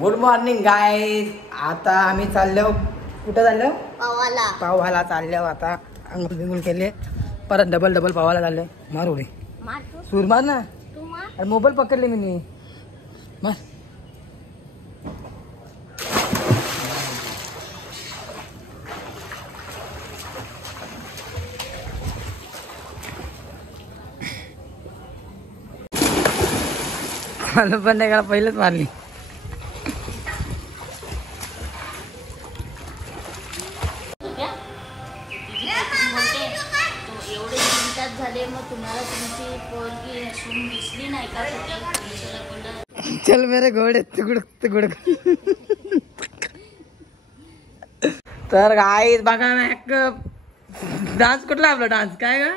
Good morning guys. आता आम्ही चाललो. कुठं चाललो? पावभाला चाललो. आता अंघोळ बिंगोळ केले. परत डबल पावाला चाललो. मार उडी सूर मार ना. अरे मोबाईल पकडले मी. मार. मला पण नाही, पहिलेच मारली. चल मेरे घोडे तुगड तुगड. तर गाईज बघा डान्स कुठला आपला. डान्स काय का?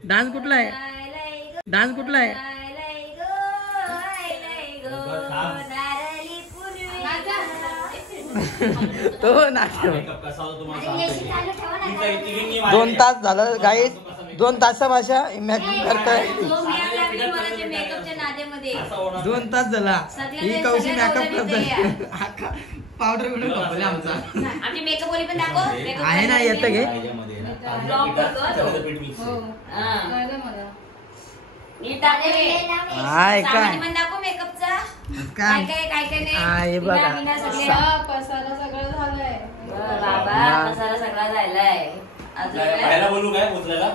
डान्स कुठला आहे? डान्स कुठला आहे? तो नाच. 2 तास झालं गाईज. 2 तासाभाषा इमॅजिन करतोय. 2 तास झाला ही कौशी मेकअप करतोय. पावडर बिवडर कपले आमचा आहे ना. येतं घे. हाय काय काय बघा पसारा सगळं झालंय. पसारा सगळा झालाय. बोलू काय उचलायला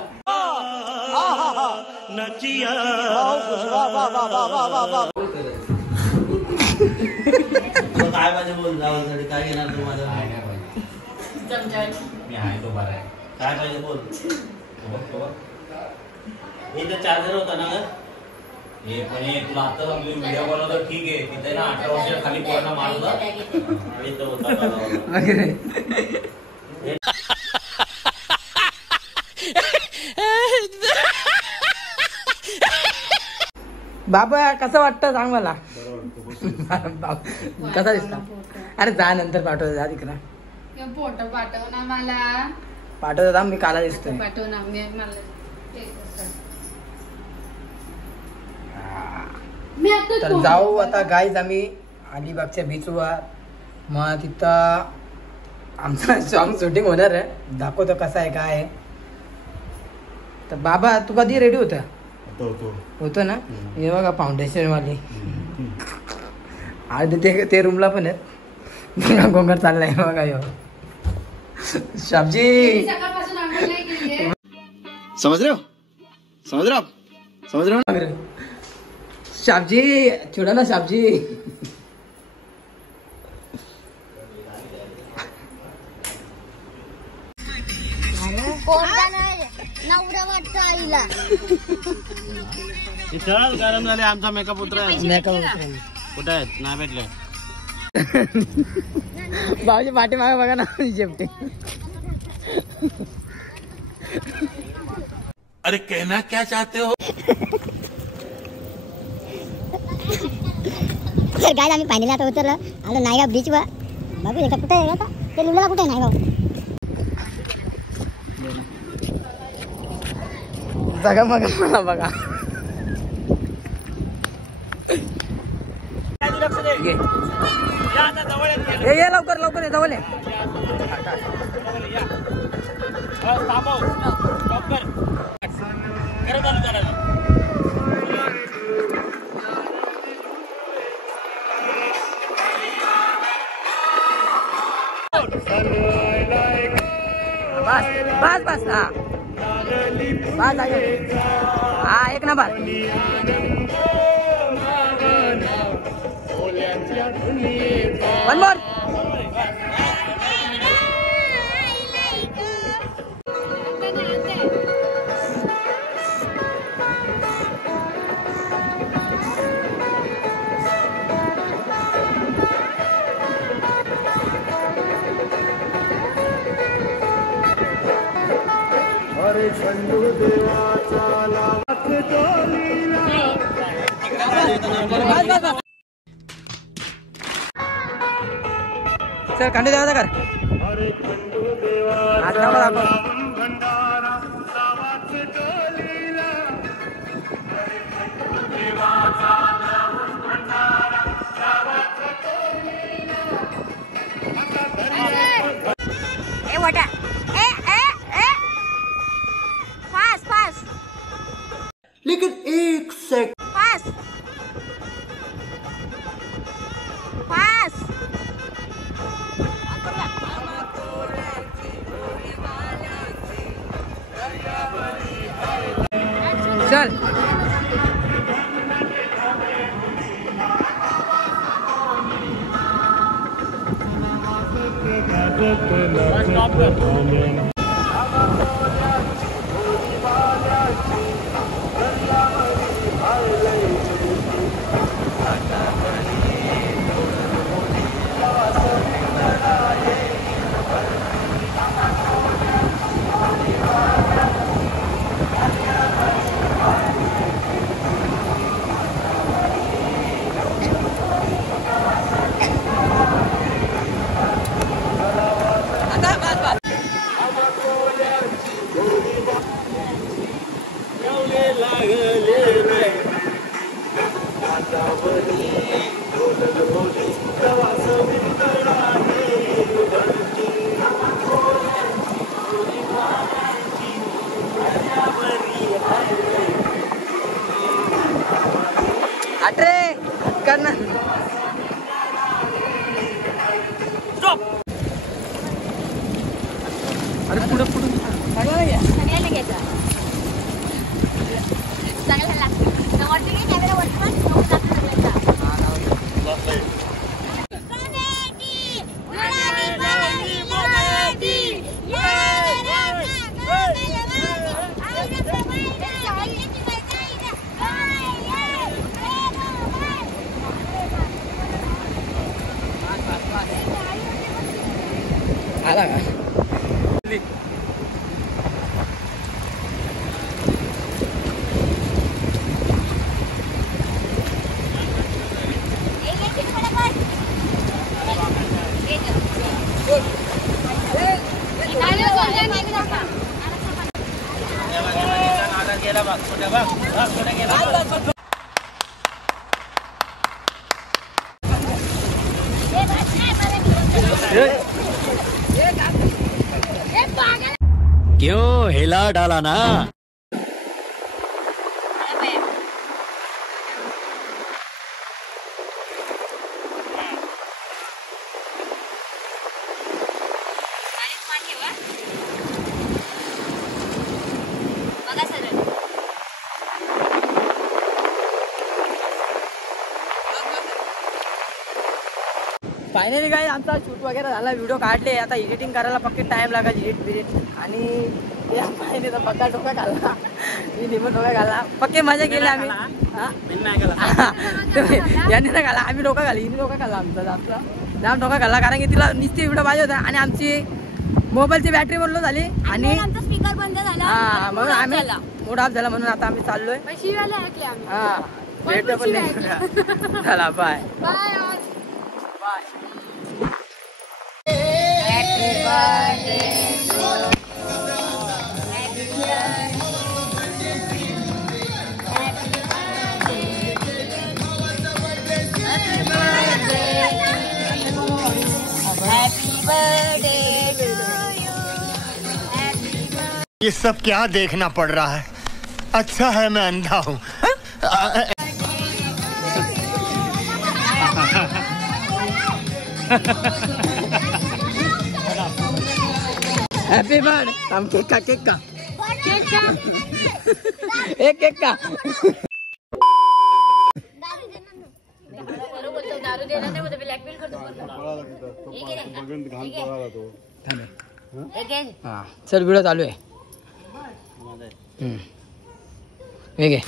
काय पाहिजे बोल. जावसाठी काय घेणार तू? माझं मी आहे तो बरा आहे. काय पाहिजे बोल. हे तर चार्जर होता ना ग. हे पण हे तुला आता सांगतो व्हिडिओ बनवतो ठीक आहे. तिथे ना 18 वर्षाच्या खाली पोरांना मारलं. बाबा कसं वाटतं सांग मला. कसा दिसता? अरे जा नंतर पाठवतो. जा तिकडं. फोटो पाठव ना मला. पाठवतो. मी काला दिसतोय. पाठव ना. तर जाऊ आता गाईज आम्ही अलिबागच्या बीचवर. मग तिथं आमचं सॉन्ग शूटिंग होणार आहे. दाखवतो कसं आहे काय आहे. तर बाबा तू कधी रेडी होता? होतो ना. हे बघा फाउंडेशन वाली. आणि ते रूमला पण आहेत. गोंगर चाललाय बघा. शाबजी समझ रहे हो शाबजी. छोड़ा ना शाबजी. गरम झाले. आमचा मेकअप उतरा. कुठे आहेत? नाही भेटले. भाऊजी पाठीमागे बघा ना. शेपटी. अरे कहना क्या चाहते हो? तर गाय आम्ही पाहिलेला आता उतरलं. आलो नायगाव बीच वर. बाबू एका कुठे आहे? ते लिहिलेला कुठे आहे नायगाव? बघा मग मला बघा. ये लवकर लवकर ये. जवळ बस बस. हा बस आहे. हा एक नंबर. One more. सर कांदे द्यावा कर. देवाचा चल अरे करना अरे पुढे पुढे सगळ्याला घ्यायचा सगळ्याला वरती घे कॅमेरा वरती पण नको जास्त सगळ्यांचा आला का क्यों हिला डाला ना फायनली काय आमचा शूट वगैरे झाला व्हिडिओ काढले आता एडिटिंग करायला फक्त टाइम लागेल एडिट आणि तर पक्का डोका घालला मी निमन डोका घालला पक्के मजा केली आम्ही यांनी ना घाला आम्ही डोका घाली हिने डोका घालला आमचा जास्त जाम डोका घालला कारण की तिला नुसती व्हिडिओ पाहिजे होता आणि आमची मोबाईलची बॅटरी बोललो झाली आणि स्पीकर बंद झाला हा म्हणून आम्ही मूड ऑफ झाला म्हणून आता आम्ही चाललोय हा भेटू पण नाही चला बाय बाय बाय ये सब क्या देखना पड़ रहा है अच्छा है मैं अंधा हूँ हैप्पी बर्थडे हम केक का एक केक का दारू देणार नाही ब्लॅकमेल करतो हा चल व्हिडिओ चालू आहे वेगे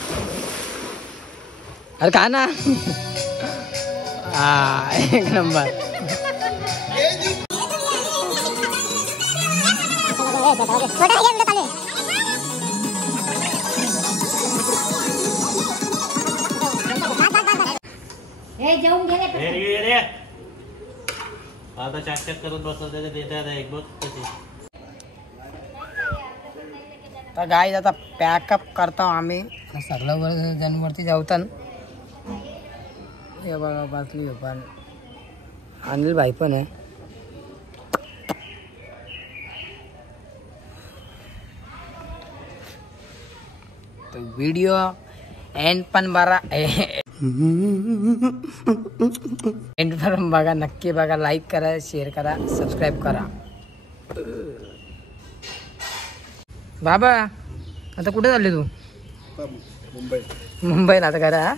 अरे का ना हा एक नंबर जेवून गेले आता चाक करत बसलं देतात एक बघ कशी तर गाईज आता पॅकअप करतो आम्ही सगळं जनवरती जाऊतान हे बघा बसली पण अनिल भाई पण आहे तर व्हिडिओ एंड पण बघा नक्की बघा. लाईक करा, शेअर करा, सबस्क्राईब करा. बाबा आता कुठे चालले तू? मुंबईला आता करा.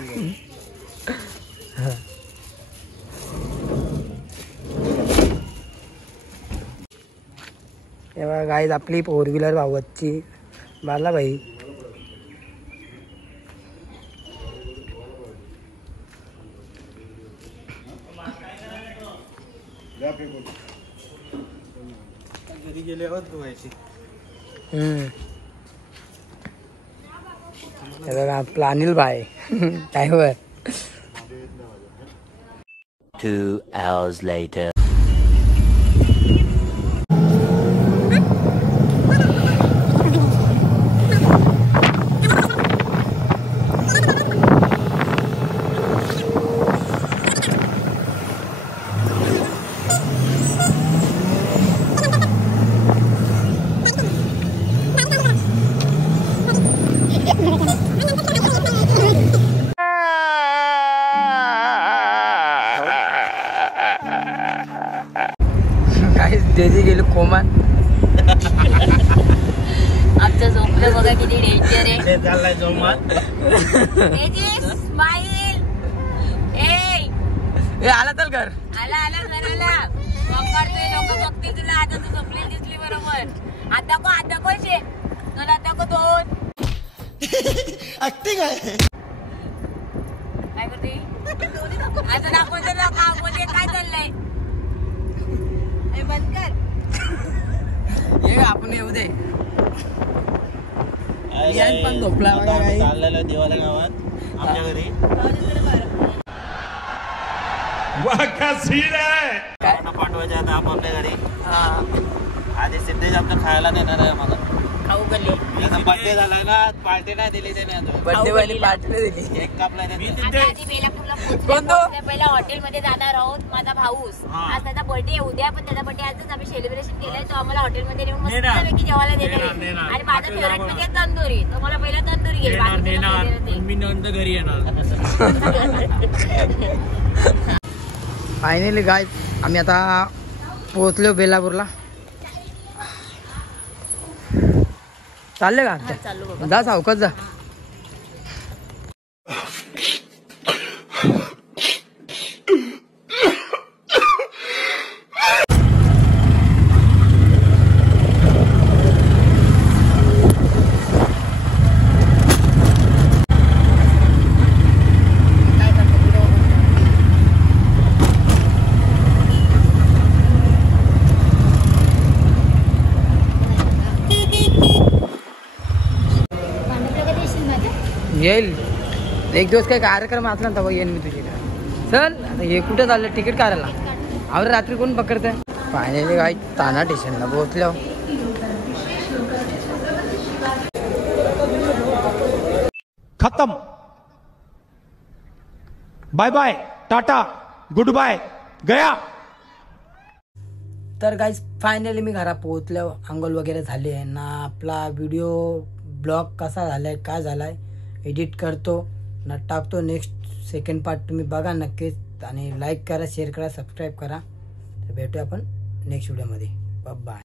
तेव्हा गाईज आपली 4 व्हीलर भावची बाला भाई. घरी गेल्यावर धुवायची. आपला अनिल भाई ड्रायव्हर. 2 hours later. डेजी गेली कोमात. आमचं झोपलं बघा किती डेंजर आहे. चाललाय जोमात. स्माईल. ए आला चल घर. आला घराला. लोक बघतील तुला. आता तू झोपलेली दिसली बरोबर. आता कोशे तुला आता 2 ऍक्टिंग आहे. काय करते आता दाखवते ना काम मध्ये काय चाललंय. बंद कर. ये आपण येऊ दे. पण झोपला बघा. चाललेलं देवाला गावात आमच्या घरी. पाठवायचं आता आपल्या घरी. आधी सिद्धेश आपलं खायला देणार आहे मला. खाऊ गल्ली. बर्थडे झालाय ना, पार्टी नाही दिली त्याने अजून. बर्थडे वाली पार्टी दिली. केक कापलाय त्याने. आता आधी बेलापूरला पोहोचले. पहिला हॉटेलमध्ये जाणार आहोत. माझा भाऊस आज त्याचा बर्थडे उद्या, पण त्याचा बर्थडे आजच आम्ही सेलिब्रेशन केलंय. तो आम्हाला हॉटेलमध्ये नेऊन मस्तपैकी जेवायला देणार आहे. आणि माझा फेवरेट म्हणजे तंदुरी. तो मला पहिला तंदुरी घेईल. मी नंतर घरी येणार. फायनली गाय आम्ही आता पोहोचलो बेलापूरला. चालले का? जा सावकाश जा. येईल एक दिवस काही कार्यक्रम असला ना तेव्हा येईन मी तुझी. चल आता हे कुठं चाललं तिकीट काढायला. अरे रात्री कोण पकडतंय. फायनली काय ताना स्टेशनला पोहोचलो. खत्म. Bye bye tata goodbye गया. तर गाईज फायनली मी घरा पोहोचलो. अंघोळ वगैरे झाली आहे ना. आपला व्हिडिओ ब्लॉग कसा झालाय काय झालाय एडिट करतो ना टाकतो. नेक्स्ट सेकंड पार्ट तुम्ही बघा नक्कीच. आणि लाईक करा, शेअर करा, सबस्क्राईब करा. तर भेटूया आपण नेक्स्ट व्हिडिओमध्ये. बाय.